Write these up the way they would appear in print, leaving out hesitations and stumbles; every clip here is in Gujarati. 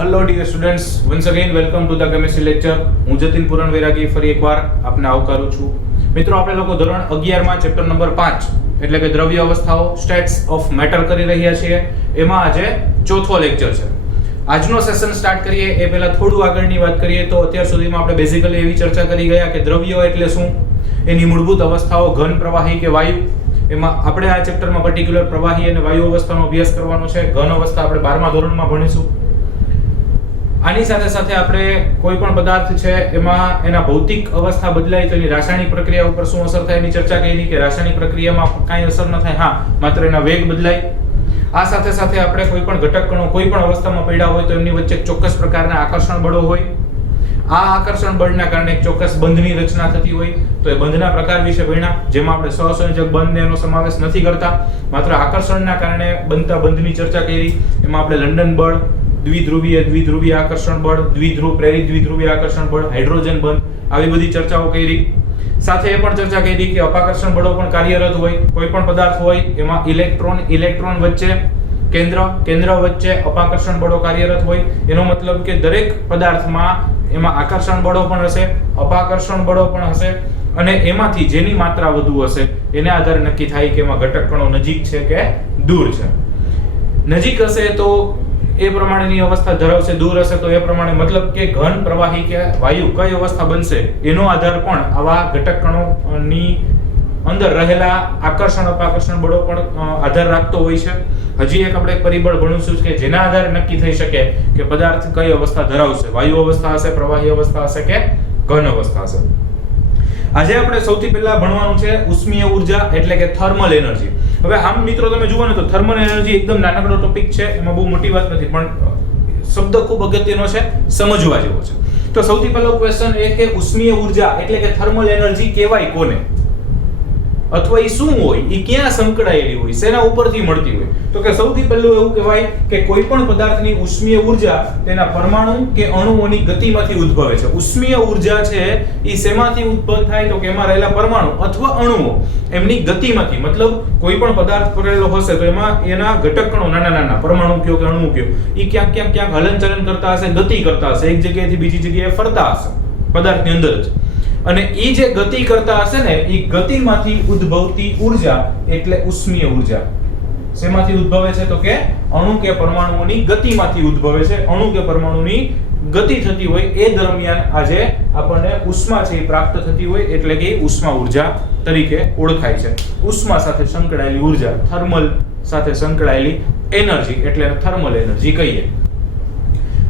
Hello dear students, once again welcome to the chemistry lecture. હું જતીન પુરણ વૈરાગી ફરી એકવાર આપને આવકારું છું. મિત્રો, આપણે લોકો ધોરણ 11 માં ચેપ્ટર નંબર 5 એટલે કે દ્રવ્ય અવસ્થાઓ સ્ટેટ્સ ઓફ મેટર કરી રહ્યા છીએ. એમાં આજે ચોથો લેક્ચર છે. આજનો સેશન સ્ટાર્ટ કરીએ એ પહેલા થોડું આગળની વાત કરીએ તો અત્યાર સુધીમાં આપણે બેઝિકલી એવી ચર્ચા કરી ગયા કે દ્રવ્ય એટલે શું, એની મૂળભૂત અવસ્થાઓ ઘન, પ્રવાહી કે વાયુ. એમાં આપણે આ ચેપ્ટરમાં પર્ટિક્યુલર પ્રવાહી અને વાયુ અવસ્થાનો અભ્યાસ કરવાનો છે. ઘન અવસ્થા આપણે 12મા ધોરણમાં ભણીશું. આની સાથે સાથે આપણે કોઈ પણ પદાર્થ છે એમાં એના ભૌતિક અવસ્થા બદલાય તો એની રાસાયણિક પ્રક્રિયા ઉપર શું અસર થાય એની ચર્ચા કરી કે રાસાયણિક પ્રક્રિયામાં કાંઈ અસર ન થાય, હા માત્ર એના વેગ બદલાય. આ સાથે સાથે આપણે કોઈ પણ ઘટક કણો કોઈ પણ અવસ્થામાં પડ્યા હોય તો એમની વચ્ચે ચોક્કસ પ્રકારના આકર્ષણ બળો હોય. આ આકર્ષણ બળના કારણે એક ચોક્કસ બંધની રચના થતી હોય તો એ બંધના પ્રકાર વિશે ભણ્યા, જેમાં આપણે સહસંયોજક બંધને એનો સમાવેશ નથી કરતા, માત્ર આકર્ષણના કારણે બનતા બંધની ચર્ચા કરી. એમાં આપણે લંડન બળ, દ્વિધ્રુવીય આકર્ષણ બળ, દ્વિધ્રુવ પ્રેરિત દ્વિધ્રુવીય આકર્ષણ બળ, હાઇડ્રોજન બંધ, આવી બધી ચર્ચાઓ કરી. સાથે એ પણ ચર્ચા કરી કે અપાકર્ષણ બળો પણ કાર્યરત હોય. કોઈ પણ પદાર્થ હોય એમાં ઇલેક્ટ્રોન વચ્ચે કેન્દ્ર વચ્ચે અપાકર્ષણ બળો કાર્યરત હોય. એનો મતલબ કે દરેક પદાર્થમાં એમાં આકર્ષણ બળો પણ હશે, અપાકર્ષણ બળો પણ હશે, અને એમાંથી જેની માત્રા વધુ હશે એને આધારે નક્કી થાય કે એમાં ઘટક કણો નજીક છે કે દૂર છે. નજીક હશે તો એ પ્રમાણેની અવસ્થા ધરાવશે, દૂર હશે તો એ પ્રમાણે, મતલબ કે ઘન, પ્રવાહી કે વાયુ કઈ અવસ્થા બનશે એનો આધાર પણ આવા ઘટક કણોની અંદર રહેલા આકર્ષણ અપાકર્ષણ બળો પણ આધાર રાખતો હોય છે. હજી એક આપણે પરિબળ ભણીશું કે જેના આધારે નક્કી થઈ શકે કે પદાર્થ કઈ અવસ્થા ધરાવશે, વાયુ અવસ્થા હશે, પ્રવાહી અવસ્થા હશે કે ઘન અવસ્થા હશે. આજે આપણે સૌથી પહેલા ભણવાનું છે ઉષ્મીય ઊર્જા એટલે કે થર્મલ એનર્જી. હવે આમ મિત્રો તમે જુઓ ને તો થર્મલ એનર્જી એકદમ નાનકડો ટોપિક છે, એમાં બહુ મોટી વાત નથી, પણ શબ્દ ખૂબ અગત્યનો છે, સમજવા જેવો છે. તો સૌથી પહેલો ક્વેશ્ચન એ કે ઉષ્મીય ઊર્જા એટલે કે થર્મલ એનર્જી કહેવાય કોને, અથવા એ શું હોય, એ ક્યાં સંકળાયેલી હોય, શેના ઉપરથી મળતી હોય? તો કે સૌથી પહેલું એવું કહેવાય કે કોઈ પણ પદાર્થની ઉષ્મીય ઊર્જા તેના પરમાણુ કે અણુઓની ગતિમાંથી ઉદ્ભવે છે. ઉષ્મીય ઊર્જા છે એ શેમાંથી ઉદ્ભવ થાય તો કે એમાં રહેલા પરમાણુ અથવા અણુઓ એમની ગતિમાંથી, મતલબ કોઈ પણ પદાર્થ પડેલો હશે તો એમાં એના ઘટક કણો નાના પરમાણુ કયો કે અણુ કયો એ ક્યાંક હલનચલન કરતા હશે, ગતિ કરતા હશે, એક જગ્યાએથી બીજી જગ્યાએ ફરતા હશે પદાર્થની અંદર જ. અને એ જે ગતિ કરતા હશે ને એ ગતિમાંથી ઉદ્ભવતી ઊર્જા એટલે ઉષ્મીય ઊર્જા. શેમાંથી ઉદ્ભવે છે તો કે અણુ કે પરમાણુઓની ગતિમાંથી ઉદ્ભવે છે. અણુ કે પરમાણુની ગતિ થતી હોય એ દરમિયાન આજે આપણને ઉષ્મા છે એ પ્રાપ્ત થતી હોય એટલે કે ઉષ્મા ઊર્જા તરીકે ઓળખાય છે. ઉષ્મા સાથે સંકળાયેલી ઊર્જા, થર્મલ સાથે સંકળાયેલી એનર્જી એટલે થર્મલ એનર્જી કહીએ.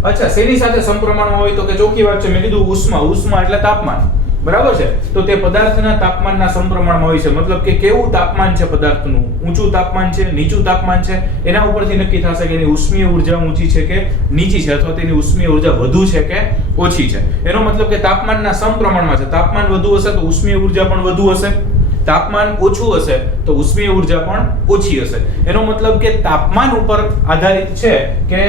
અચ્છા, શેની સાથે સમપ્રમાણ હોય તો કે ચોખ્ખી વાત છે, મેં કીધું ઉષ્મા એટલે તાપમાન, બરાબર છે. તો તે પદાર્થના તાપમાનના સમપ્રમાણમાં હોય છે, મતલબ કે કેવું તાપમાન છે પદાર્થનું, ઊંચું તાપમાન છે, નીચું તાપમાન છે, એના ઉપરથી નક્કી થશે કે એની ઉષ્મીય ઊર્જા ઊંચી છે કે નીચી છે, અથવા તેની ઉષ્મીય ઊર્જા વધુ છે કે ઓછી છે. એનો મતલબ કે તાપમાનના સમપ્રમાણમાં છે. તાપમાન વધુ હશે તો ઉષ્મીય ઊર્જા પણ વધુ હશે, તાપમાન ઓછું હશે તો ઉષ્મીય ઊર્જા પણ ઓછી હશે. એનો મતલબ કે તાપમાન ઉપર આધારિત છે કે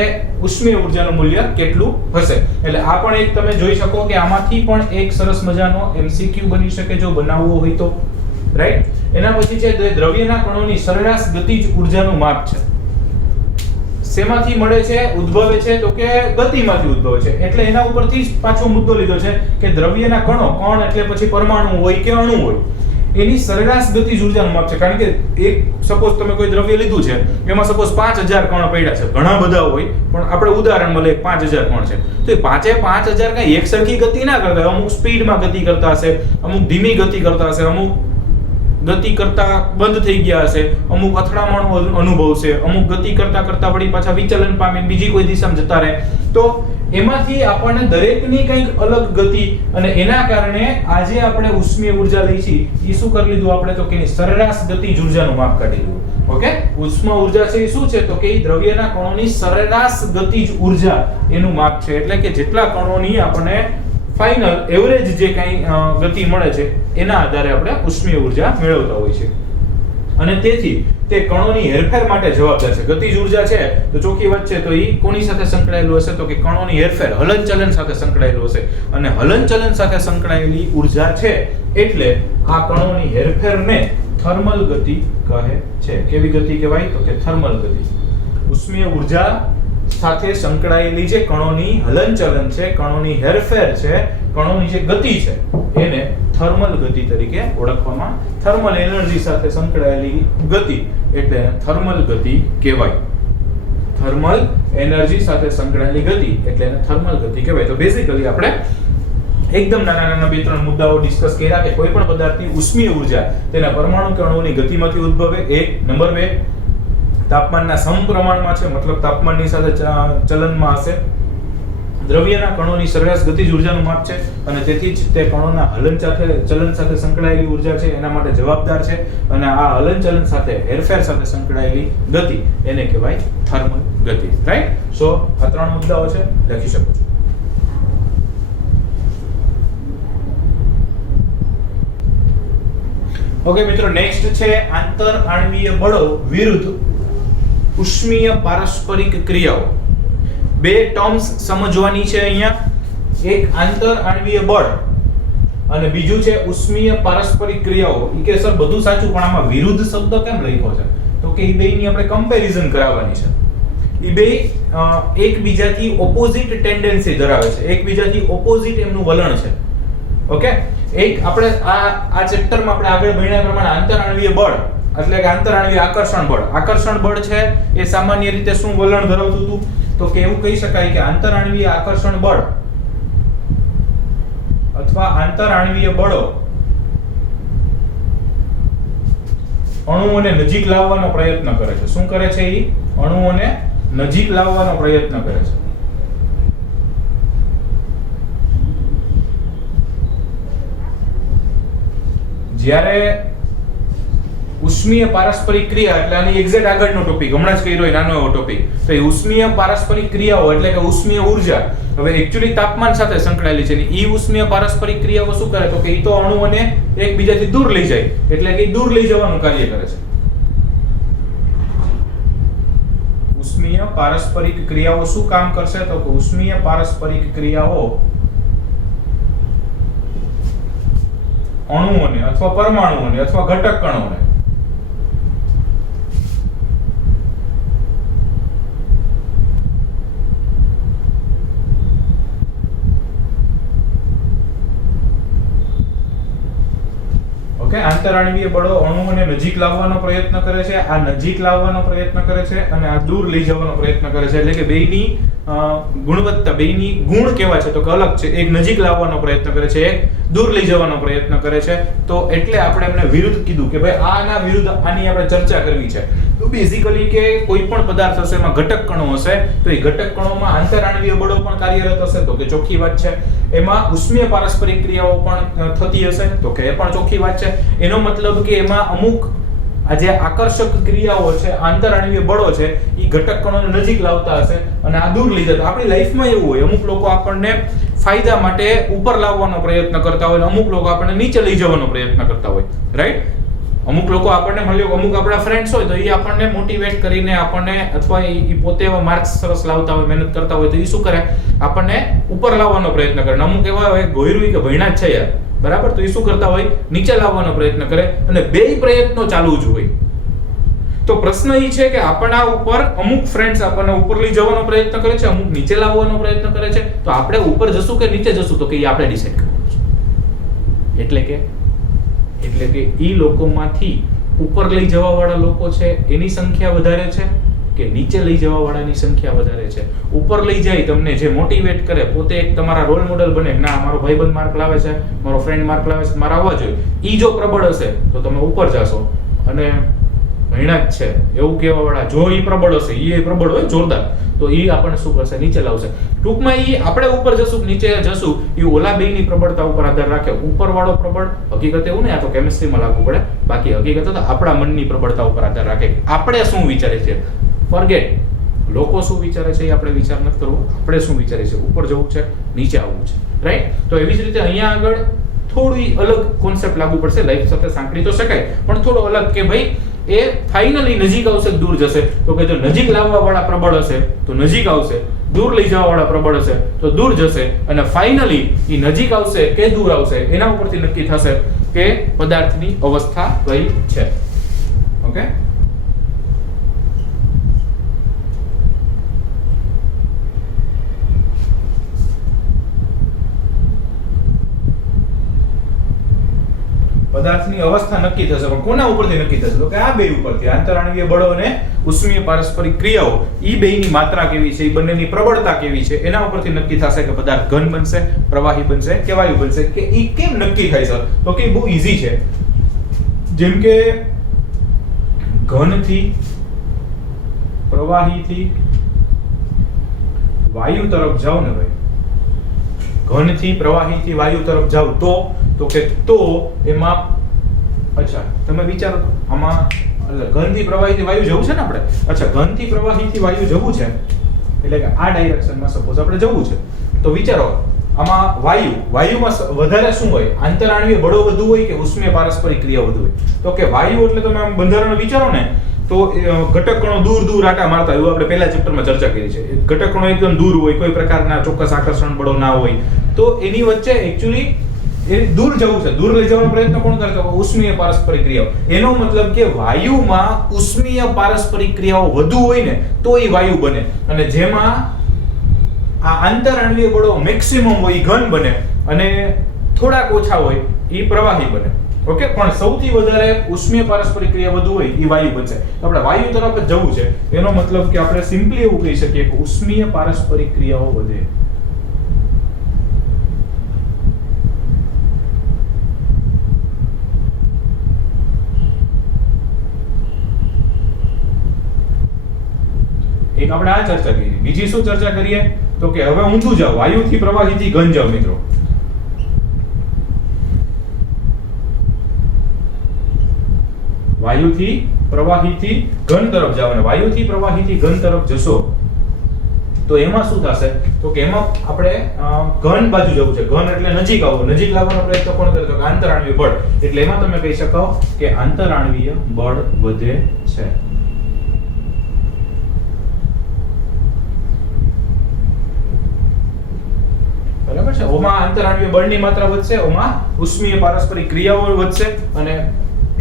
ઉષ્મીય ઊર્જાનું મૂલ્ય કેટલું હશે. એટલે આ પણ એક તમે જોઈ શકો કે આમાંથી પણ એક સરસ મજાનો MCQ બની શકે જો બનાવવો હોય તો, રાઈટ. એના પછી છે દ્રવ્યના કણોની સરેરાશ ગતિજ ઊર્જાનું માપ છે. શેમાંથી મળે છે, ઉદ્ભવે છે તો કે ગતિમાંથી ઉદ્ભવે છે. એટલે એના ઉપરથી જ પાછો મુદ્દો લીધો છે કે દ્રવ્યના કણ એટલે પછી પરમાણુ હોય કે અણુ હોય એની સરેરાશ ગતિજ ઊર્જાનું માપ છે. કારણ કે એક સપોઝ તમે કોઈ દ્રવ્ય લીધું છે એમાં સપોઝ 5000 કણ પડ્યા છે, ઘણા બધા હોય પણ આપણે ઉદાહરણ લઈએ 5000 કણ છે તો એ 5000 કઈ એક સરખી ગતિ ના કરતા, અમુક સ્પીડમાં ગતિ કરતા હશે, અમુક ધીમી ગતિ કરતા હશે, અમુક ગતિ કરતા બંધ થઈ ગયા હશે, અમુક અથડામણ અનુભવશે, અમુક ગતિ કરતા વળી પાછા વિચલન પામીને બીજી કોઈ દિશામાં જતા રહે. તો એમાંથી આપણને દરેકની કંઈક અલગ ગતિ, અને એના કારણે આજે આપણે ઉષ્મીય ઊર્જા લઈ છીએ એ શું કરી લીધું આપણે તો કે સરેરાશ ગતિજ ઊર્જાનું માપ કાઢી લીધું. ઓકે, ઉષ્મા ઊર્જા છે એ શું છે તો કે દ્રવ્યના કણોની સરેરાશ ગતિજ ઊર્જા એનું માપ છે. એટલે કે જેટલા કણોની આપણને ફાઇનલ એવરેજ જે કંઈ ગતિ મળે છે એના આધારે આપણે ઉષ્મીય ઊર્જા મેળવતા હોય છે. અને તેથી તે કણોની હેરફેર માટે જવાબદાર છે. ગતિજ ઊર્જા છે તો ચોખ્ખી વાત છે તો એ કોની સાથે સંકળાયેલું હશે તો કે કણોની હેરફેર, હલનચલન સાથે સંકળાયેલું હશે. અને હલનચલન સાથે સંકળાયેલી ઊર્જા છે એટલે આ કણોની હેરફેરને થર્મલ ગતિ કહે છે. કેવી ગતિ કહેવાય તો કે થર્મલ ગતિ. ઉષ્મીય ઊર્જા સાથે સંકળાયેલી જે કણોની હલનચલન છે, કણોની હેરફેર છે, કણોની જે ગતિ છે એને થર્મલ ગતિ તરીકે ઓળખવામાં, થર્મલ એનર્જી સાથે સંકળાયેલી ગતિ એટલે થર્મલ ગતિ કહેવાય. થર્મલ એનર્જી સાથે સંકળાયેલી ગતિ એટલે એને થર્મલ ગતિ કહેવાય. તો બેઝિકલી આપણે એકદમ નાના નાના બે ત્રણ મુદ્દાઓ ડિસ્કસ કર્યા કે કોઈ પણ પદાર્થની ઉષ્મીય ઊર્જા તેના પરમાણુ કણોની ગતિમાંથી ઉદ્ભવે. એક નંબર 2 તાપમાનના સમપ્રમાણમાં છે, મતલબ તાપમાનની સાથે ચલનમાં હશે. દ્રવ્યના કણોની સરેરાશ ગતિજ ઊર્જાનું માપ છે અને તેથી જ તે કણોના ચલન સાથે સંકળાયેલી ઊર્જા છે એના માટે જવાબદાર છે. અને આ હલનચલન સાથે હેરફેર સાથે સંકળાયેલી ગતિ એને કહેવાય થર્મલ ગતિ. રાઈટ? સો આ ત્રણ મુદ્દાઓ છે, લખી શકો છો. ઓકે મિત્રો, નેક્સ્ટ છે આંતર આણ્વીય બળો વિરુદ્ધ ઉષ્મીય પારસ્પરિક ક્રિયાઓ. બે ટર્મ્સ સમજવાની છે અહીંયા. એક આંતર આણ્વીય બળ અને બીજું છે ઉષ્મીય પારસ્પરિક ક્રિયાઓ. ઈ કે સર બધું સાચું પણ આમાં વિરુદ્ધ શબ્દ કેમ લખ્યો છે? તો કે ઈ બેયની આપણે કમ્પેરિઝન કરાવવાની છે. ઈ બે એકબીજાથી ઓપોઝિટ ટેન્ડન્સી ધરાવે છે, એકબીજાથી ઓપોઝિટ એમનું વલણ છે. ઓકે, એક આપણે આ ચેપ્ટરમાં આપણે આગળ ભણ્યા પ્રમાણે આંતરઆણ્વીય બળ એટલે કે આંતરઆણ્વીય આકર્ષણ બળ. આકર્ષણ બળ છે એ સામાન્ય રીતે શું વલણ ધરાવતું હતું? તો કે એવું કહી શકાય કે આંતરઆણ્વીય આકર્ષણ બળ અથવા આંતરઆણ્વીય બળો અણુઓને નજીક લાવવાનો પ્રયત્ન કરે છે. શું કરે છે? ઈ અણુઓને નજીક લાવવાનો પ્રયત્ન કરે છે. જ્યારે ઉષ્મીય પારસ્પરિક ક્રિયા એટલે આની એક્ઝેક્ટ આગળનો ટોપિક હમણાં જ કર્યો નાનો એવો ટોપિક. તો એ ઉષ્મીય પારસ્પરિક ક્રિયાઓ એટલે કે ઉષ્મીય ઊર્જા હવે એક્ચ્યુઅલી તાપમાન સાથે સંકળાયેલી છે. ઈ ઉષ્મીય પારસ્પરિક ક્રિયાઓ શું કરે? તો કે ઈ તો અણુઓને એકબીજાથી દૂર લઈ જાય એટલે કે દૂર લઈ જવાનું કાર્ય કરે છે. ઉષ્મીય પારસ્પરિક ક્રિયાઓ શું કામ કરશે? તો કે ઉષ્મીય પારસ્પરિક ક્રિયાઓ અણુઓને અથવા પરમાણુઓને અથવા ઘટક કણોને આંતરઆણ્વીય બળો અણુઓને નજીક લાવવાનો પ્રયત્ન કરે છે. આ નજીક લાવવાનો પ્રયત્ન કરે છે અને આ દૂર લઈ જવાનો પ્રયત્ન કરે છે. એટલે કે બેયની ગુણવત્તા, બેયની ગુણ કેવા છે? તો કે અલગ છે. એક નજીક લાવવાનો પ્રયત્ન કરે છે, એક દૂર લઈ જવાનો પ્રયત્ન કરે છે. તો એટલે આપણે એમને વિરુદ્ધ કીધું કે ભાઈ આના વિરુદ્ધ આની આપણે ચર્ચા કરવી છે. તો બેઝિકલી કે કોઈ પણ પદાર્થ હશે એમાં ઘટક કણો હશે તો એ ઘટક કણોમાં આંતરઆણ્વીય બળો પણ કાર્યરત હશે તો કે ચોખ્ખી વાત છે. એમાં ઉષ્મીય પારસ્પરિક ક્રિયાઓ પણ થતી હશે તો કે એ પણ ચોખ્ખી વાત છે. એનો મતલબ કે એમાં અમુક આ જે આકર્ષક ક્રિયાઓ છે, આંતરઆણ્વીય બળો છે, ઈ ઘટક કણોને નજીક લાવતા હશે અને આ દૂર લઈ જતા. આપણી લાઈફમાં એવું હોય, અમુક લોકો આપણને ફાયદા માટે ઉપર લાવવાનો પ્રયત્ન કરતા હોય, અમુક લોકો આપણને નીચે લઈ જવાનો પ્રયત્ન કરતા હોય. રાઈટ? અમુક લોકો આપણને મળ્યો, અમુક આપણા ફ્રેન્ડ્સ હોય તો એ આપણને મોટિવેટ કરીને આપણને અથવા એ પોતે એવા માર્ક્સ સરસ લાવતા હોય, મહેનત કરતા હોય તો એ શું કરે? આપણને ઉપર લાવવાનો પ્રયત્ન કરે. અમુક એવા હોય ગોયરું કે ભણ્યા જ છે યાર, બરાબર, તો એ શું કરતા હોય? નીચે લાવવાનો પ્રયત્ન કરે અને બેય પ્રયત્નો ચાલુ જ હોય. તો પ્રશ્ન એ છે કે આપણા ઉપર અમુક ફ્રેન્ડ્સ આપણને ઉપર લઈ જવાનો પ્રયત્ન કરે છે, અમુક નીચે લાવવાનો પ્રયત્ન કરે છે. તો આપણે ઉપર જશું કે નીચે જશું? તો કે એ આપણે ડિસાઈડ કરવાનું છે. એટલે કે ઈ લોકોમાંથી ઉપર લઈ જવા વાળા લોકો છે એની સંખ્યા વધારે છે કે નીચે લઈ જવા વાળાની સંખ્યા વધારે છે? ઉપર લઈ જાય તમને જે મોટિવેટ કરે, પોતે એક તમારા રોલ મોડલ બને, ના મારો ભાઈબંધ માર્ક લાવે છે, મારો ફ્રેન્ડ માર્ક લાવે છે, મારા આવવા જોઈએ, ઈ જો પ્રબળ હશે તો તમે ઉપર જાશો. અને ભણ્યા જ છે એવું કહેવા વાળા જો ઈ પ્રબળ હશે, ઈ પ્રબળ હોય જોરદાર, તો ઈ આપણને શું કરશે? નીચે લાવશે. ટૂંકમાં ઈ આપણે ઉપર જશું નીચે જશું ઈ ઓલા બેયની પ્રબળતા ઉપર આધાર રાખે. ઉપર વાળો પ્રબળ હકીકત એવું નહીં, આ તો કેમિસ્ટ્રીમાં લાગુ પડે, બાકી હકીકત તો આપણા મનની પ્રબળતા ઉપર આધાર રાખે. આપણે શું વિચારીએ છીએ? ફોરગેટ. લોકો શું વિચારે છે એ આપણે વિચાર નથી કરવો. આપણે શું વિચારીએ છીએ? ઉપર જવું છે, નીચે આવવું છે. રાઈટ? તો એવી જ રીતે અહીંયા આગળ થોડી અલગ કોન્સેપ્ટ લાગુ પડશે. લાઈફ સાથે સાંકળી તો શકાય પણ થોડો અલગ કે ભાઈ એ ફાઇનલી નજીક આવશે દૂર જશે? તો કે જો નજીક લાવવા વાળા પ્રબળ હશે તો નજીક આવશે, દૂર લઈ જવા વાળા પ્રબળ હશે તો દૂર જશે. અને ફાઇનલી એ નજીક આવશે કે દૂર આવશે એના ઉપરથી નક્કી થશે કે પદાર્થની અવસ્થા કઈ છે. ઓકે, પદાર્થની અવસ્થા નક્કી થશે, પણ કોના ઉપરથી નક્કી થશે? તો કે આ બે ઉપરથી, આંતરાણવીય બળો અને ઉષ્મીય પારસ્પરિક ક્રિયાઓ, ઈ બેની માત્રા કેવી છે, ઈ બંનેની પ્રબળતા કેવી છે, એના ઉપરથી નક્કી થશે કે પદાર્થ ઘન બનશે, પ્રવાહી બનશે કે વાયુ બનશે. કે ઈ કેમ નક્કી થાય સર? તો કે બહુ ઈઝી છે. જેમ કે ઘનથી પ્રવાહીથી વાયુ તરફ જાવ ને ભાઈ, ઘનથી પ્રવાહીથી વાયુ તરફ જાવ તો કે એમાં, અચ્છા તમે વિચારો આમાં ઘનથી પ્રવાહીથી વાયુ જવું છે ને આપણે, અચ્છા ઘનથી પ્રવાહીથી વાયુ જવું છે એટલે કે આ ડાયરેક્શનમાં સપોઝ આપણે જવું છે, તો વિચારો આમાં વાયુમાં વધારે શું હોય? આંતરાણવીય બળો વધુ હોય કે ઉષ્મીય પારસ્પરિક ક્રિયા વધુ હોય? તો કે વાયુ એટલે તમે આમ બંધારણ વિચારો ને તો ઘટક કણો દૂર આટા મારતા હોય, એવું આપણે પહેલા ચેપ્ટરમાં ચર્ચા કરી છે. ઘટક કણો એકદમ દૂર હોય, કોઈ પ્રકારના ચોક્કસ આકર્ષણ બળો ના હોય, તો એની વચ્ચે એકચ્યુઅલી એ દૂર જવું છે, દૂર લઈ જવાનો પ્રયત્ન કોણ કરે? તો ઉષ્મીય પારસ્પરિક ક્રિયાઓ. એનો મતલબ કે વાયુમાં ઉષ્મીય પારસ્પરિક ક્રિયાઓ વધુ હોય ને તો એ વાયુ બને, અને જેમાં આ આંતરાણવીય બળો મેક્સિમમ હોય એ ઘન બને, અને થોડાક ઓછા હોય એ પ્રવાહી બને. ઓકે, પણ સૌથી વધારે ઉષ્મીય પારસ્પરિક ક્રિયા વધુ હોય એ વાયુ બનશે. તો આપણે વાયુ તરફ જ જવું છે, એનો મતલબ કે આપણે સિમ્પલી એવું કહી શકીએ કે ઉષ્મીય પારસ્પરિક ક્રિયાઓ વધે. એક આપણે આ ચર્ચા કરી. બીજી શું ચર્ચા કરીએ? તો કે હવે ઊંધું જાવ, વાયુથી પ્રવાહીથી ઘન જાવ મિત્રો. વાયુથી પ્રવાહીથી ઘન તરફ જાવ, અને વાયુથી પ્રવાહીથી ઘન તરફ જશો તો એમાં શું થશે? તો કે એમાં આપણે ઘન બાજુ જવું છે. ઘન એટલે નજીક આવવું, નજીક લાવવાનો પ્રયત્ન કોણ કરે? તો કે આંતરાણવીય બળ. એટલે એમાં તમે કહી શકો કે આંતરાણવીય બળ વધે છે. બરાબર છે? ઓમાં આંતરાણવીય બળની માત્રા વધશે, ઓમાં ઉષ્મીય પારસ્પરિક ક્રિયાઓ વધશે, અને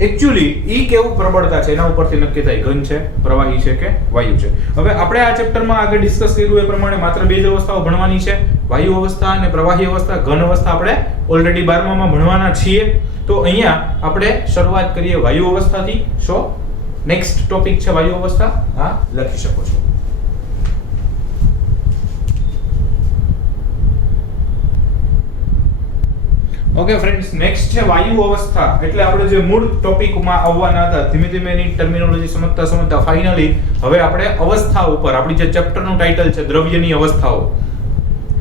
એકચ્યુઅલી ઈ કેવું પ્રબળતા છે એના ઉપરથી નક્કી થાય ઘન છે, પ્રવાહી છે કે વાયુ છે. હવે આપણે આ ચેપ્ટરમાં આગળ ડિસ્કસ કર્યું એ પ્રમાણે માત્ર બે જ અવસ્થાઓ ભણવાની છે, વાયુ અવસ્થા અને પ્રવાહી અવસ્થા. ઘન અવસ્થા આપણે ઓલરેડી 12માં ભણવાના છીએ. તો અહીંયા આપણે શરૂઆત કરીએ વાયુ અવસ્થાથી. સો નેક્સ્ટ ટોપિક છે વાયુ અવસ્થા. હા, લખી શકો છો. ઓકે ફ્રેન્ડ્સ, નેક્સ્ટ છે વાયુ અવસ્થા. એટલે આપણે જે મૂળ ટોપિકમાં આવવાના હતા, ધીમે ધીમે એની ટર્મિનોલોજી સમજતા ફાઇનલી હવે આપણે અવસ્થા ઉપર, આપણી જે ચેપ્ટરનું ટાઇટલ છે દ્રવ્યની અવસ્થાઓ,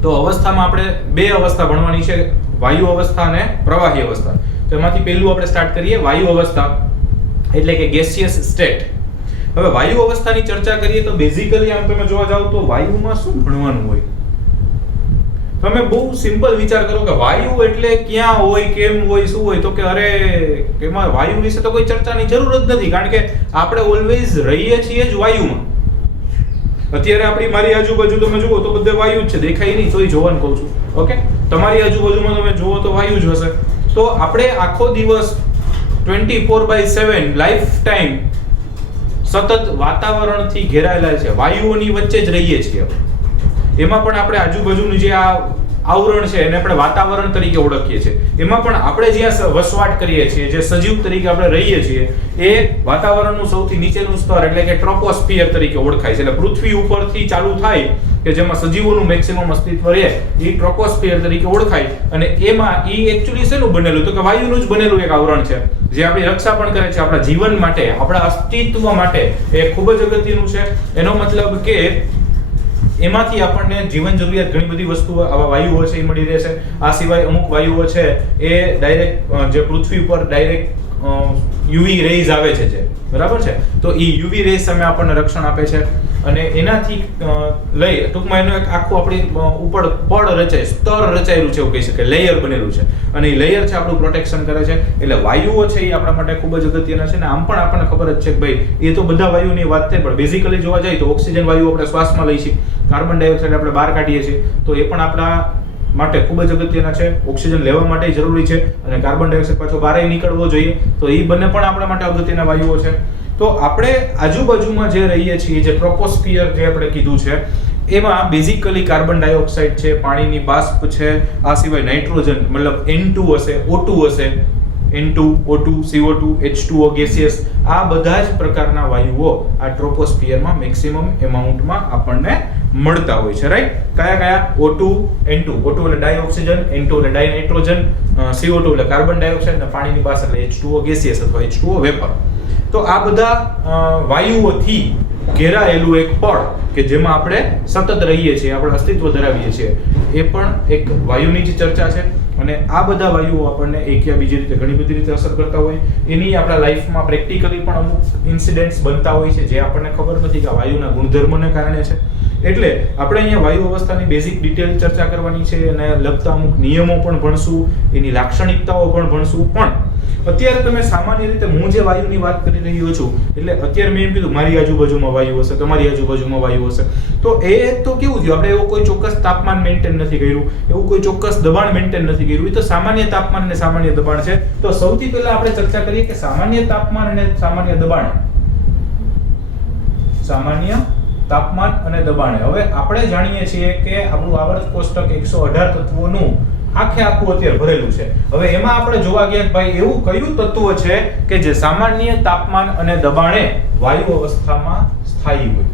તો અવસ્થામાં આપણે બે અવસ્થા ભણવાની છે, વાયુ અવસ્થા અને પ્રવાહી અવસ્થા. તો એમાંથી પહેલું આપણે સ્ટાર્ટ કરીએ વાયુ અવસ્થા, એટલે કે ગેસિયસ સ્ટેટ. હવે વાયુ અવસ્થાની ચર્ચા કરીએ તો બેઝિકલી આમ તમે જોવા જાવ તો વાયુમાં શું ભણવાનું હોય? તમે બહુ સિમ્પલ વિચાર કરો કે વાયુ એટલે ક્યાં હોય, કેમ હોય, શું હોય? તો કે અરે એમાં વાયુ વિશે તો કોઈ ચર્ચાની જરૂર જ નથી, કારણ કે આપણે ઓલવેઝ રહીએ છીએ જ વાયુમાં. અત્યારે આપણી મારી આજુબાજુ તમે જુઓ તો બધે વાયુ જ છે, દેખાય નહીં તોય જોવાનું કહું છું. ઓકે, તમારી આજુબાજુમાં તમે જુઓ તો વાયુ જ હશે. તો આપણે આખો દિવસ 24/7 લાઈફ ટાઈમ સતત વાતાવરણથી ઘેરાયેલા છે, વાયુઓની વચ્ચે જ રહીએ છીએ. એમાં પણ આપણે આજુબાજુનું જે આ આવરણ છે એને આપણે વાતાવરણ તરીકે ઓળખીએ છીએ. એમાં પણ આપણે જ્યાં વસવાટ કરીએ છીએ, જે સજીવ તરીકે આપણે રહીએ છીએ, એ વાતાવરણનું સૌથી નીચેનું સ્તર એટલે કે ટ્રોપોસ્ફિયર તરીકે ઓળખાય છે. એટલે પૃથ્વી ઉપરથી ચાલુ થાય કે જેમાં સજીવોનું મેક્સિમમ અસ્તિત્વ રહે, એ ટ્રોપોસ્ફિયર તરીકે ઓળખાય. અને એમાં ઈ એકચ્યુઅલી શેનું બનેલું? તો કે વાયુનું જ બનેલું એક આવરણ છે, જે આપણી રક્ષા પણ કરે છે, આપણા જીવન માટે, આપણા અસ્તિત્વ માટે એ ખૂબ જ અગત્યનું છે. એનો મતલબ કે એમાંથી આપણને જીવન જરૂરિયાત ઘણી બધી વસ્તુઓ આવા વાયુઓ છે એ મળી રહેશે. આ સિવાય અમુક વાયુઓ છે એ ડાયરેક્ટ જે પૃથ્વી ઉપર ડાયરેક્ટ યુવી રેઝ આવે છે, જે બરાબર છે, તો એ યુવી રેઝ સામે આપણને રક્ષણ આપે છે. અને એનાથી લઈ ટૂંકમાં એનું એક આખું આપણી ઉપર પડ રચાય, સ્તર રચાયેલું છે એવું કહી શકાય, લેયર બનેલું છે, અને એ લેયર છે આપણું પ્રોટેક્શન કરે છે. એટલે વાયુઓ છે એ આપણા માટે ખૂબ જ અગત્યના છે. અને આમ પણ આપણને ખબર જ છે કે ભાઈ એ તો બધા વાયુની વાત થાય, પણ બેઝિકલી જોવા જાય તો ઓક્સિજન વાયુ આપણે શ્વાસમાં લઈએ છીએ, કાર્બન ડાયોક્સાઇડ આપણે બહાર કાઢીએ છીએ, તો એ પણ આપણા માટે ખૂબ જ અગત્યના છે. ઓક્સિજન લેવા માટે જરૂરી છે, અને કાર્બન ડાયોક્સાઇડ પાછો બહાર નીકળવો જોઈએ, તો એ બંને પણ આપણા માટે અગત્યના વાયુઓ છે. તો આપણે આજુબાજુમાં જે રહીએ છીએ, જે ટ્રોપોસ્ફિયર જે આપણે કીધું છે, એમાં બેઝિકલી કાર્બન ડાયોક્સાઇડ છે, પાણીની બાષ્પ છે, આ સિવાય નાઇટ્રોજન મતલબ N2 હશે, O2 હશે, N2 O2 CO2 H2O gaseous આ બધા જ પ્રકારના વાયુઓ આ ટ્રોપોસ્ફિયરમાં મેક્સિમમ એમાઉન્ટમાં આપણને મળતા હોય છે, રાઈટ? કયા O2 N2 O2 એટલે ડાયોક્સિજન, N2 એટલે ડાયનાઇટ્રોજન, CO2 એટલે કાર્બન ડાયોક્સાઇડ અને પાણીની બહાર એટલે H2O ગેસિયસ અથવા H2O વેપર. તો આ બધા વાયુઓથી ઘેરાયેલું એક પળ કે જેમાં આપણે સતત રહીએ છીએ, આપણે અસ્તિત્વ ધરાવીએ છીએ, એ પણ એક વાયુની જ ચર્ચા છે. અને આ બધા વાયુઓ આપણને એક યા બીજી રીતે ઘણી બધી રીતે અસર કરતા હોય. એની આપણા લાઈફમાં પ્રેક્ટિકલી પણ અમુક ઇન્સિડન્ટ્સ બનતા હોય છે જે આપણને ખબર નથી કે વાયુના ગુણધર્મને કારણે છે. એટલે આપણે અહીંયા વાયુ અવસ્થાની બેઝિક ડિટેલ ચર્ચા કરવાની છે અને લગતા અમુક નિયમો પણ ભણશું, એની લાક્ષણિકતાઓ પણ ભણશું. પણ અત્યારે તમે સામાન્ય રીતે હું જે વાયુની વાત કરી રહ્યો છું, એટલે અત્યારે મેં એમ કીધું મારી આજુબાજુમાં વાયુ હશે, તમારી આજુબાજુમાં વાયુ હશે, તો એ તો કેવું થયું, આપણે એવું કોઈ ચોક્કસ તાપમાન મેન્ટેન નથી કર્યું, એવું કોઈ ચોક્કસ દબાણ મેન્ટેન નથી કર્યું, એ તો સામાન્ય તાપમાન અને સામાન્ય દબાણ છે. તો સૌથી પહેલા આપણે ચર્ચા કરીએ કે સામાન્ય તાપમાન અને સામાન્ય દબાણ. સામાન્ય તાપમાન અને દબાણ. હવે આપણે જાણીએ છીએ કે આપણું આવર્ત કોષ્ટક 118 તત્વોનું આખે આખું અત્યારે ભરેલું છે. હવે એમાં આપણે જોવા ગયા કે ભાઈ એવું કયું તત્વ છે કે જે સામાન્ય તાપમાન અને દબાણે વાયુ અવસ્થામાં સ્થાયી હોય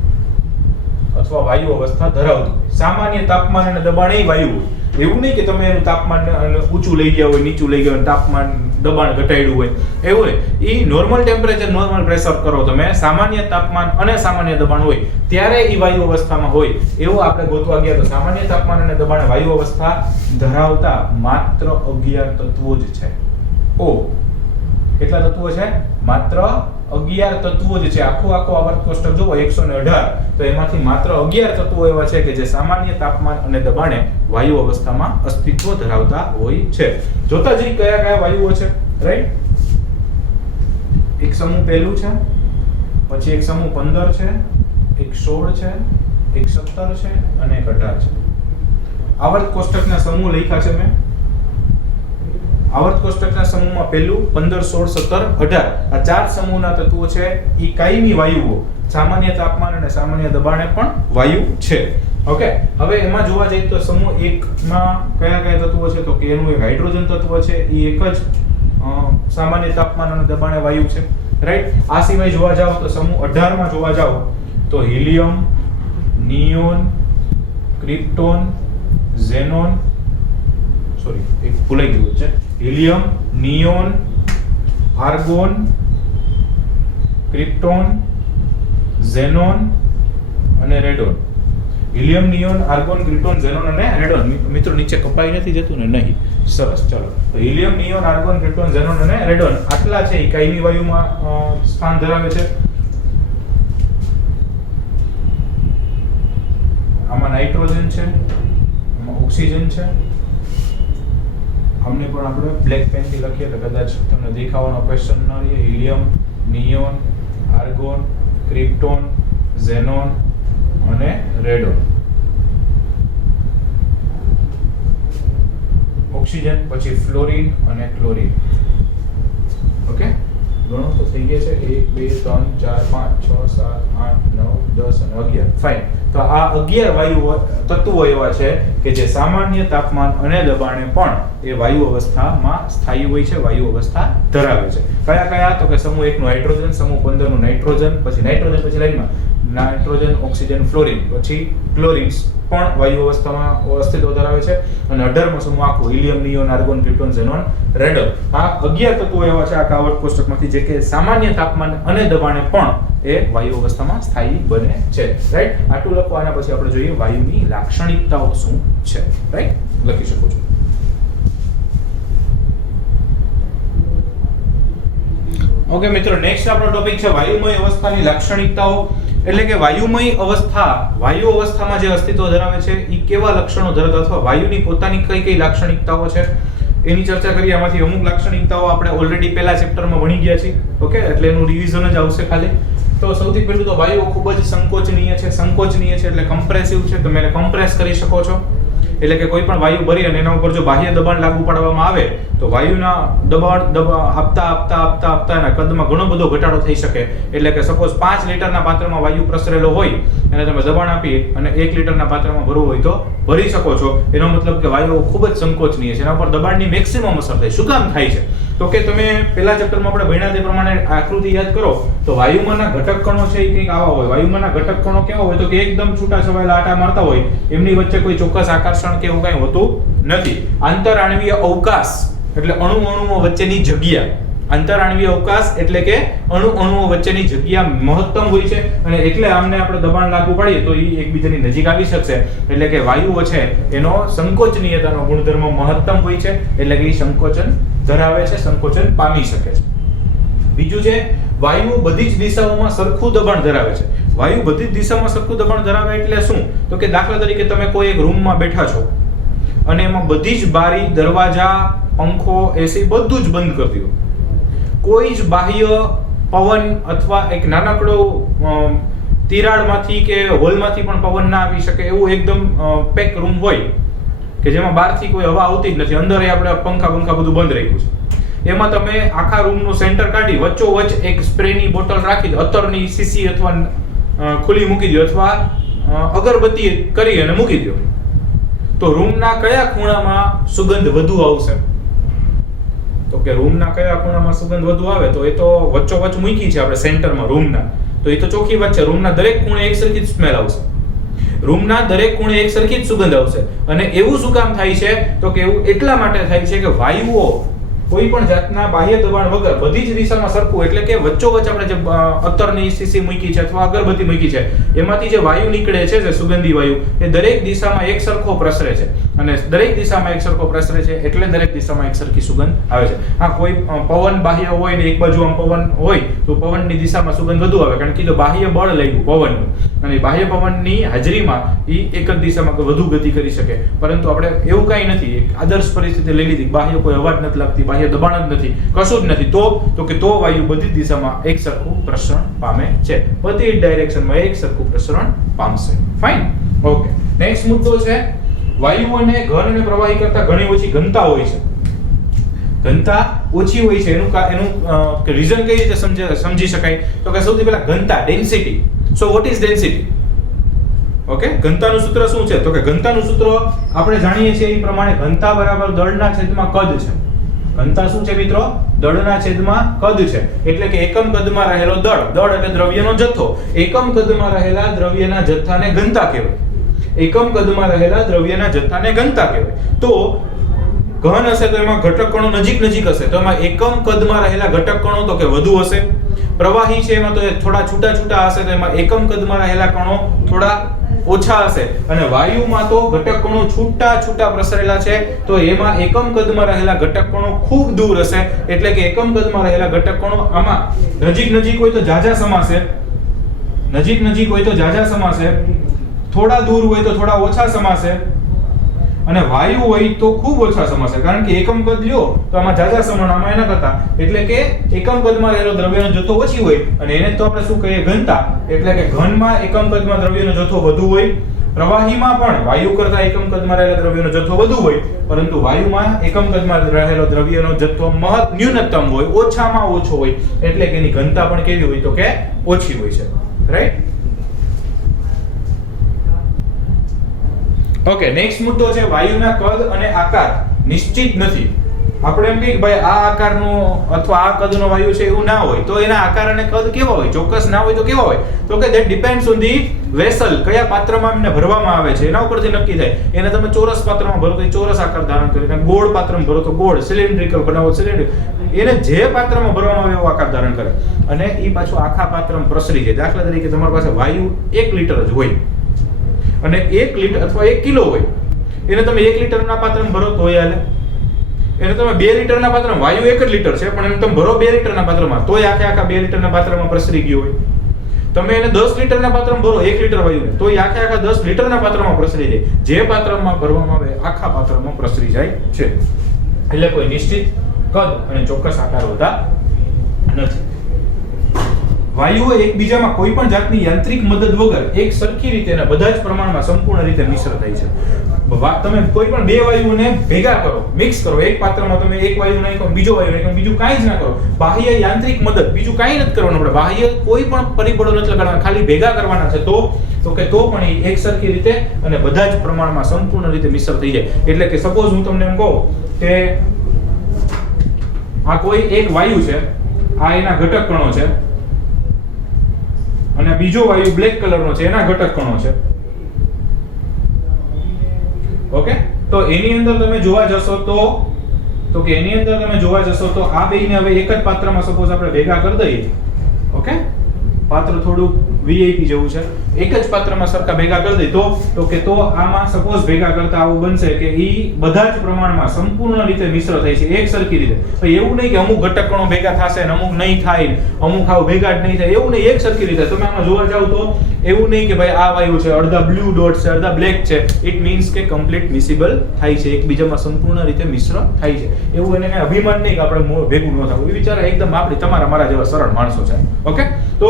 અથવા વાયુ અવસ્થા ધરાવતું હોય. સામાન્ય તાપમાન અને દબાણે વાયુ હોય. એવું નહીં કે તમે એનું તાપમાન ઊંચું લઈ ગયા હોય, નીચું લઈ ગયા હોય, તાપમાન દબાણ ઘટાડ્યું હોય, એવું નહીં. એ નોર્મલ ટેમ્પરેચર, નોર્મલ પ્રેશર કરો તમે, સામાન્ય તાપમાન અને સામાન્ય દબાણ હોય ત્યારે એ વાયુ અવસ્થામાં હોય એવું આપણે ગોતવા ગયા. તો સામાન્ય તાપમાન અને દબાણ વાયુ અવસ્થા ધરાવતા માત્ર 11 તત્વો જ છે. કેટલા તત્વો છે? માત્ર 11 તત્વો જ છે. આખું આવર્ત કોષ્ટક જુઓ 118, તો એમાંથી માત્ર 11 તત્વો એવા છે કે જે સામાન્ય તાપમાન અને દબાણે વાયુ અવસ્થામાં અસ્તિત્વ ધરાવતા હોય છે. જોતા જઈ કયા વાયુઓ છે, રાઈટ? એક સમૂહ પહેલું છે, પછી એક સમૂહ 15 છે, એક 16 છે, એક 17 છે અને એક 18 છે. આવર્ત કોષ્ટકના સમૂહ લખ્યા છે મેં. આવર્ત કોષ્ટકના સમૂહમાં પહેલું 15 16 17 18 આ ચાર સમૂહના તત્વો છે. ઈ કાયમી વાયુઓ સામાન્ય તાપમાન અને સામાન્ય દબાણે પણ વાયુ છે. ઓકે, હવે એમાં જોવા જઈએ તો સમૂહ 1 માં કયા તત્વો છે? તો કે એનું એક હાઇડ્રોજન તત્વ છે, ઈ એક જ સામાન્ય તાપમાન અને દબાણે વાયુ છે, રાઈટ? આ સિવાય જોવા જાવ તો સમૂહ 18 માં જોવા જાવ તો હિલિયમ, નિયોન, ક્રિપ્ટોન, ઝેનોન, એક ભૂલાઈ ગયું છે, helium, neon, argon, krypton, xenon અને radon. Helium, neon, argon, krypton, xenon અને રેડોન. મિત્રો નીચે કપાઈ નથી જતું ને? નહીં. સરસ. ચલો, તો helium, neon, argon, krypton, xenon અને રેડોન આટલા છે એ કાયમી વાયુમાં સ્થાન ધરાવે છે. આમાં નાઇટ્રોજન છે, આમાં ઓક્સિજન છે. અમને પણ આપણે બ્લેક પેન થી લખીએ તો કદાચ તમને દેખાવાનો ક્વેશ્ચન ન રહે. Helium, neon, argon, krypton, xenon અને રેડોન. ઓક્સિજન, પછી ફ્લોરિન અને ક્લોરિન. ઓકે, ગણો તો થઈ ગયા છે 1 2 3 4 5 6 7 8 9 10 અને 11. ફાઇન. તો આ 11 વાયુ તત્વો એવા છે કે જે સામાન્ય તાપમાન અને દબાણે પણ એ વાયુ અવસ્થામાં સ્થાયી હોય છે, વાયુ અવસ્થા ધરાવે છે. કયા? તો કે સમૂહ 1 નું હાઇડ્રોજન, સમૂહ 15 નું નાઇટ્રોજન, પછી નાઇટ્રોજન પછી લાઈનમાં નાઇટ્રોજન, ઓક્સિજન, ફ્લોરિન, પછી ક્લોરિન પણ વાયુ અવસ્થામાં અસ્તિત્વ ધરાવે છે. અને 18મો સમૂહ આખો helium, neon, argon, krypton, xenon, radon. આ 11 તત્વો એવા છે આ આવર્ત કોષ્ટકમાંથી જે કે સામાન્ય તાપમાન અને દબાણે પણ એ વાયુ અવસ્થામાં સ્થાયી બને છે, રાઈટ? આટલું લખો. આના પછી આપણે જોઈએ વાયુની લાક્ષણિકતાઓ શું છે, રાઈટ? લખી શકો છો. ઓકે મિત્રો, નેક્સ્ટ આપણો ટોપિક છે વાયુમય અવસ્થાની લાક્ષણિકતાઓ. એટલે કે વાયુમય અવસ્થા, વાયુ અવસ્થામાં જે અસ્તિત્વ ધરાવે છે એ કેવા લક્ષણો ધરાવતા અથવા વાયુની પોતાની કઈ લાક્ષણિકતાઓ છે એની ચર્ચા કરીએ. આમાંથી અમુક લાક્ષણિકતાઓ આપણે ઓલરેડી પહેલા ચેપ્ટરમાં ભણી ગયા છીએ. ઓકે, એટલે એનું રિવિઝન જ આવશે ખાલી. તો સૌથી પહેલું તો વાયુઓ ખૂબ જ સંકોચનીય છે. સંકોચનીય છે એટલે કમ્પ્રેસિવ છે. તમે એને કમ્પ્રેસ કરી શકો છો. એટલે કે કોઈ પણ વાયુ ભરી અને એના ઉપર જો બાહ્ય દબાણ લાગુ પાડવામાં આવે તો વાયુના દબાણ આપતા એના કદમાં ઘણો બધો ઘટાડો થઈ શકે. એટલે કે સપોઝ 5 લીટરના પાત્રમાં વાયુ પ્રસરેલો હોય અને તમે દબાણ આપી અને 1 લીટરના પાત્રમાં ભરવું હોય તો ભરી શકો છો. એનો મતલબ કે વાયુઓ ખૂબ જ સંકોચનીય છે. એના પર દબાણની મેક્સિમમ અસર થાય. શું કામ થાય છે? તો કે તમે પહેલા ચેપ્ટરમાં આપણે ભણ્યા તે પ્રમાણે આકૃતિ યાદ કરો તો વાયુમાંના ઘટક કણો છે એ કંઈક આવા હોય. વાયુમાંના ઘટક કણો કેવા હોય તો કે એકદમ છૂટા છવાયેલા આટા મારતા હોય, એમની વચ્ચે કોઈ ચોક્કસ આકર્ષણ કે એવું કંઈ હોતું નથી. આંતરઆણવીય અવકાશ એટલે અણુઓ વચ્ચેની જગ્યા. આંતરઆણવીય અવકાશ એટલે કે અણુઓ વચ્ચેની જગ્યા મહત્તમ હોય છે અને એટલે આમને આપણે દબાણ લાગુ પાડીએ તો એ એકબીજાની નજીક આવી શકશે. એટલે કે વાયુઓ છે એનો સંકોચનીયતાનો ગુણધર્મ મહત્તમ હોય છે, એટલે કે એ સંકોચન ધરાવે છે, સંકોચન પામી શકે છે. બીજું છે વાયુઓ બધી જ દિશાઓમાં સરખું દબાણ ધરાવે છે. વાયુ બધી જ દિશામાં સરખું દબાણ ધરાવે એટલે શું? તો કે દાખલા તરીકે તમે કોઈ એક રૂમમાં બેઠા છો અને એમાં બધી જ બારી, દરવાજા, પંખો, એસી બધું જ બંધ કરી દો. કોઈ જ બાહ્ય પવન અથવા એક નાનકડો તિરાડમાંથી કે હોલમાંથી પણ પવન ના આવી શકે એવું એકદમ પેક રૂમ હોય કે જેમાં બહારથી કોઈ હવા આવતી જ નથી, અંદર આપણે પંખા બધું બંધ રાખ્યું છે. એમાં તમે આખા રૂમનું સેન્ટર કાઢી વચ્ચોવચ્ચ એક સ્પ્રેની બોટલ રાખી દો, અત્તરની શીશી અથવા ખુલ્લી મૂકી દો અથવા અગરબત્તી કરી અને મૂકી દો, તો રૂમના કયા ખૂણામાં સુગંધ વધુ આવશે? તો કે રૂમના કયા ખૂણામાં સુગંધ વધુ આવે તો એ તો વચ્ચોવચ્ચ મૂકી છે આપણે સેન્ટરમાં રૂમના, તો એ તો ચોખ્ખી વાત છે. રૂમના દરેક ખૂણે એક સરખી જ સ્મેલ આવશે, રૂમના દરેક ખૂણે એક સરખી જ સુગંધ આવશે. અને એવું શું કામ થાય છે? તો કે એવું એટલા માટે થાય છે કે વાયુઓ કોઈ પણ જાતના બાહ્ય દબાણ વગર બધી જ દિશામાં સરખું, એટલે કે વચ્ચોવચ્ચ આપણે જે અત્તરની શીશી મૂકી છે અથવા અગરબત્તી મૂકી છે એમાંથી જે વાયુ નીકળે છે, જે સુગંધી વાયુ, એ દરેક દિશામાં એક સરખો પ્રસરે છે અને દરેક દિશામાં એક સરખો પ્રસરે છે એટલે દરેક દિશામાં એક સરખી સુગંધ આવે છે. હા, કોઈ પવન બાહ્ય હોય ને એક બાજુ આમ પવન હોય તો પવનની દિશામાં સુગંધ વધુ આવે, કારણ કે જો બાહ્ય બળ લાગ્યું પવનનું અને બાહ્ય પવનની હાજરીમાં એ એક જ દિશામાં વધુ ગતિ કરી શકે. પરંતુ આપણે એવું કાંઈ નથી, એક આદર્શ પરિસ્થિતિ લઈ લીધી, બાહ્ય કોઈ અવાજ નથી લાગતી, બાહ્ય દબાણ જ નથી, કશું જ નથી, તો કે તો વાયુ બધી જ દિશામાં એક સરખું પ્રસરણ પામે છે, બધી જ ડાયરેક્શનમાં એક સરખું પ્રસરણ પામશે. Fine, okay. નેક્સ્ટ મુદ્દો છે વાયુઓને ઘન અને પ્રવાહી કરતા ઘણી ઓછી ઘનતા હોય છે. ઘનતા ઓછી હોય છે એનું રીઝન કઈ રીતે સમજી શકાય? તો કે સૌથી પહેલા ઘનતા, density. So what is density? Okay, ઘનતાનું સૂત્ર શું છે? તો કે ઘનતાનું સૂત્ર આપણે જાણીએ છીએ એ પ્રમાણે ઘનતા બરાબર દળના છેદમાં કદ છે. ઘનતા શું છે મિત્રો? દળના છેદમાં કદ છે. એટલે કે એકમ કદમાં રહેલો દળ એટલે દ્રવ્યનો જથ્થો, એકમ કદમાં રહેલા દ્રવ્યના જથ્થાને ઘનતા કહેવાય. એકમ કદમાં રહેલા દ્રવ્યના જથ્થાને ઘનતા કહેવાય. તો ઘન હશે તો એમાં ઘટક કણો નજીક હશે, તો એમાં એકમ કદમાં રહેલા ઘટક કણો તો કે વધુ હશે. પ્રવાહી છે એમાં તો થોડા છૂટા હશે, તો એમાં એકમ કદમાં રહેલા કણો થોડા ઓછા હશે. અને વાયુમાં તો ઘટક કણો છૂટા પ્રસરેલા છે, તો એમાં એકમ કદમાં રહેલા ઘટક કણો ખૂબ દૂર હશે. એટલે કે એકમ કદમાં રહેલા ઘટક કણો આમાં નજીક હોય તો ઝાઝા સમાશે, નજીક હોય તો ઝાઝા સમાશે, થોડા દૂર હોય તો થોડા ઓછા સમાશે, અને વાયુ હોય તો ખૂબ ઓછા સમાશે. કારણ કે એકમ કદ લ્યો તો આમાં ઝાઝા સમાન, આમાં એના કરતા. એટલે કે એકમ કદમાં રહેલો દ્રવ્યનો જથ્થો ઓછી હોય અને એને તો આપણે શું કહીએ? ઘનતા. એટલે કે ઘનમાં એકમ કદમાં દ્રવ્યનો જથ્થો વધુ હોય, પ્રવાહીમાં પણ વાયુ કરતા એકમ કદમાં રહેલા દ્રવ્યનો જથ્થો વધુ હોય, પરંતુ વાયુમાં એકમ કદમાં રહેલો દ્રવ્યનો જથ્થો ન્યૂનતમ હોય, ઓછામાં ઓછો હોય. એટલે કે એની ઘનતા પણ કેવી હોય? તો કે ઓછી હોય છે. રાઈટ? ઓકે, નેક્સ્ટ મુદ્દો છે વાયુના કદ અને આકાર નિશ્ચિત નથી. આપણે એમ કહીએ કે ભાઈ આ આકારનો અથવા આ કદનો વાયુ છે એવું ના હોય, તો એના આકાર અને કદ કેવા હોય? ચોક્કસ ના હોય તો કેવા હોય? તો કે that depends on the vessel, કયા પાત્રમાં એમને ભરવામાં આવે છે એના ઉપરથી નક્કી થાય. એને તમે ચોરસ પાત્રમાં ભરો તો એ ચોરસ આકાર ધારણ કરે, અને ગોળ પાત્રમાં ભરો તો ગોળ, સિલિન્ડ્રિકલ બનાવો સિલિન્ડર, એને જે પાત્રમાં ભરવામાં આવે એવો આકાર ધારણ કરે અને એ પાછું આખા પાત્રમાં પ્રસરી જાય. દાખલા તરીકે તમારી પાસે વાયુ 1 લીટર જ હોય અને 1 લીટર અથવા 1 કિલો હોય, એને તમે 1 લીટરના પાત્રમાં ભરો તોય હાલે. એને તમે 2 લીટરના પાત્રમાં, વાયુ 1 જ લીટર છે પણ એને તમે ભરો 2 લીટરના પાત્રમાં, તોય આખા 2 લીટરના પાત્રમાં પ્રસરી ગયો હોય. તમે એને 10 લીટરના પાત્રમાં ભરો 1 લીટર વાયુને, તોય આખા 10 લીટરના પાત્રમાં પ્રસરી જાય. જે પાત્રમાં ભરવામાં આવે આખા પાત્રમાં પ્રસરી જાય છે. એટલે કોઈ નિશ્ચિત કદ અને ચોક્કસ આકાર હોતા નથી. વાયુઓ એકબીજામાં કોઈ પણ જાતની યાંત્રિક મદદ વગર એક સરખી રીતે અને બધા જ પ્રમાણમાં સંપૂર્ણ રીતે મિશ્ર થાય છે. તમે કોઈ પણ બે વાયુઓને ભેગા કરો, મિક્સ કરો, એક પાત્રમાં તમે એક વાયુ નાખો, બીજો વાયુ નાખો, બીજું કાંઈ જ ના કરો, બાહ્ય યાંત્રિક મદદ બીજું કાંઈ નથી કરવાનું. આપણે બાહ્ય કોઈ પણ પરિબળો નથી લગાડવાના, ખાલી ભેગા કરવાના છે. તો પણ એ એક સરખી રીતે અને બધા જ પ્રમાણમાં સંપૂર્ણ રીતે મિશ્ર થઈ જાય. એટલે કે સપોઝ હું તમને એમ કહું કે આ કોઈ એક વાયુ છે, આ એના ઘટક કણો છે, અને બીજો વાયુ બ્લેક કલરનો છે, એના ઘટક કણો છે. ઓકે, તો એની અંદર તમે જોવા જશો તો કે એની અંદર તમે જોવા જશો તો આ બેયને હવે એક જ પાત્રમાં સપોઝ આપણે ભેગા કરી દઈએ. ઓકે, પાત્ર થોડું વીઆઈપી જેવું છે, એક જ પાત્રમાં સરખા ભેગા કરી દઈએ તો કે તો આમાં સપોઝ ભેગા કરતા આવું બનશે કે ઈ બધા જ પ્રમાણમાં સંપૂર્ણ રીતે મિશ્ર થાય છે એક સરખી રીતે. તો એવું નહીં કે અમુક ઘટક કણો ભેગા થશે ને અમુક નહીં થાય, અમુક આવ ભેગા જ નહીં થાય, એવું નહીં, એક સરખી રીતે. તમે આમાં જોવા જાવ તો એવું નહીં કે ભાઈ આ વાયુ છે, અડધા બ્લુ ડોટ છે, અડધા બ્લેક છે. ઇટ મીન્સ કે કમ્પ્લીટ મિસિબલ થાય છે, એકબીજામાં સંપૂર્ણ રીતે મિશ્ર થાય છે. એવું એને કઈ અભિમાન નહીં કે આપણે ભેગું ન થવું, એ વિચાર એકદમ આપણી તમારા મારા જેવા સરળ માણસો છે. ઓકે, તો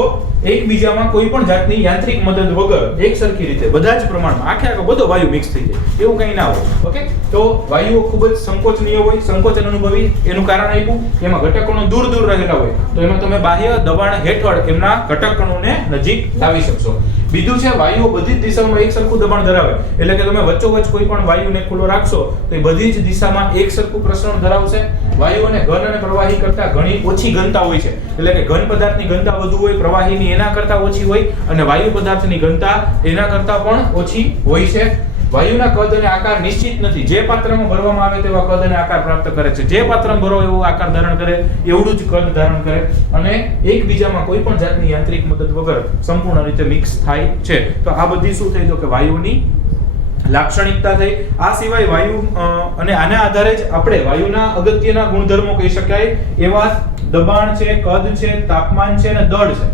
એકબીજામાં કોઈ પણ જાતની યાંત્રિક મદદ વગર એક સરખી રીતે બધા જ પ્રમાણમાં આખો બધો વાયુ મિક્સ થઈ જાય, એવું કંઈ ના હોય. ઓકે, તો વાયુઓ ખૂબ જ સંકોચનીય હોય, સંકોચન અનુભવી. એનું કારણ આપ્યું કે એમાં ઘટક કણો દૂર દૂર રહેલા હોય, તો એમાં તમે બાહ્ય દબાણ હેઠળ એમના ઘટક કણોને નજીક લાવી શકશો. બીજું છે વાયુઓ બધી જ દિશામાં એક સરખું દબાણ ધરાવે, એટલે કે તમે વચ્ચોવચ્ચ કોઈ પણ વાયુને ખુલ્લો રાખશો તો એ બધી જ દિશામાં એક સરખું પ્રસરણ ધરાવશે. વાયુઓને ઘન અને પ્રવાહી કરતા ઘણી ઓછી ઘનતા હોય છે, એટલે કે ઘન પદાર્થની ઘનતા વધુ હોય, પ્રવાહીની એના કરતા ઓછી હોય, અને વાયુ પદાર્થની ઘનતા એના કરતા પણ ઓછી હોય છે. વાયુના કદ અને આકાર નિશ્ચિત નથી, જે પાત્રમાં ભરવામાં આવે તેવા કદ અને આકાર પ્રાપ્ત કરે છે. જે પાત્રમાં ભરો એવો આકાર ધારણ કરે, એવડું જ કદ ધારણ કરે, અને એકબીજામાં કોઈ પણ જાતની યાંત્રિક મદદ વગર સંપૂર્ણ રીતે મિક્સ થાય છે. તો આ બધી શું થઈ તો કે વાયુની લાક્ષણિકતા થઈ. આ સિવાય વાયુ અને આના આધારે જ આપણે વાયુના અગત્યના ગુણધર્મો કહી શકાય એવા દબાણ છે, કદ છે, તાપમાન છે અને દળ છે.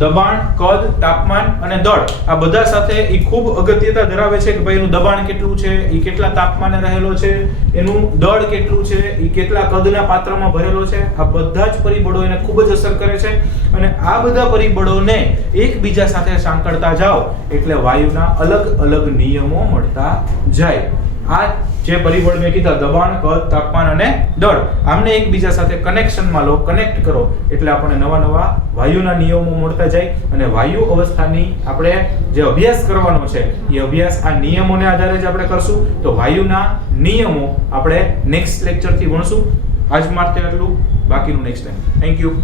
દબાણ, કદ, તાપમાન અને દળ, આ બધા સાથે એ ખૂબ અગત્યતા ધરાવે છે કે ભાઈ એનું દબાણ કેટલું છે, એ કેટલા તાપમાને રહેલો છે, એનું દળ કેટલું છે, એ કેટલા કદના પાત્રમાં ભરેલો છે. આ બધા જ પરિબળો એને ખૂબ જ અસર કરે છે, અને આ બધા પરિબળોને એકબીજા સાથે સાંકળતા જાઓ એટલે વાયુના અલગ અલગ નિયમો મળતા જાય. આ જે પરિબળ મેં કીધા દબાણ, કદ, તાપમાન અને દળ, આમને એકબીજા સાથે કનેક્શનમાં લો, કનેક્ટ કરો એટલે આપણને નવા નવા વાયુના નિયમો મળતા જાય. અને વાયુ અવસ્થાની આપણે જે અભ્યાસ કરવાનો છે એ અભ્યાસ આ નિયમોને આધારે જ આપણે કરશું. તો વાયુના નિયમો આપણે નેક્સ્ટ લેક્ચરથી ભણશું. આજ માટે આટલું, બાકીનું નેક્સ્ટ ટાઈમ. Thank you.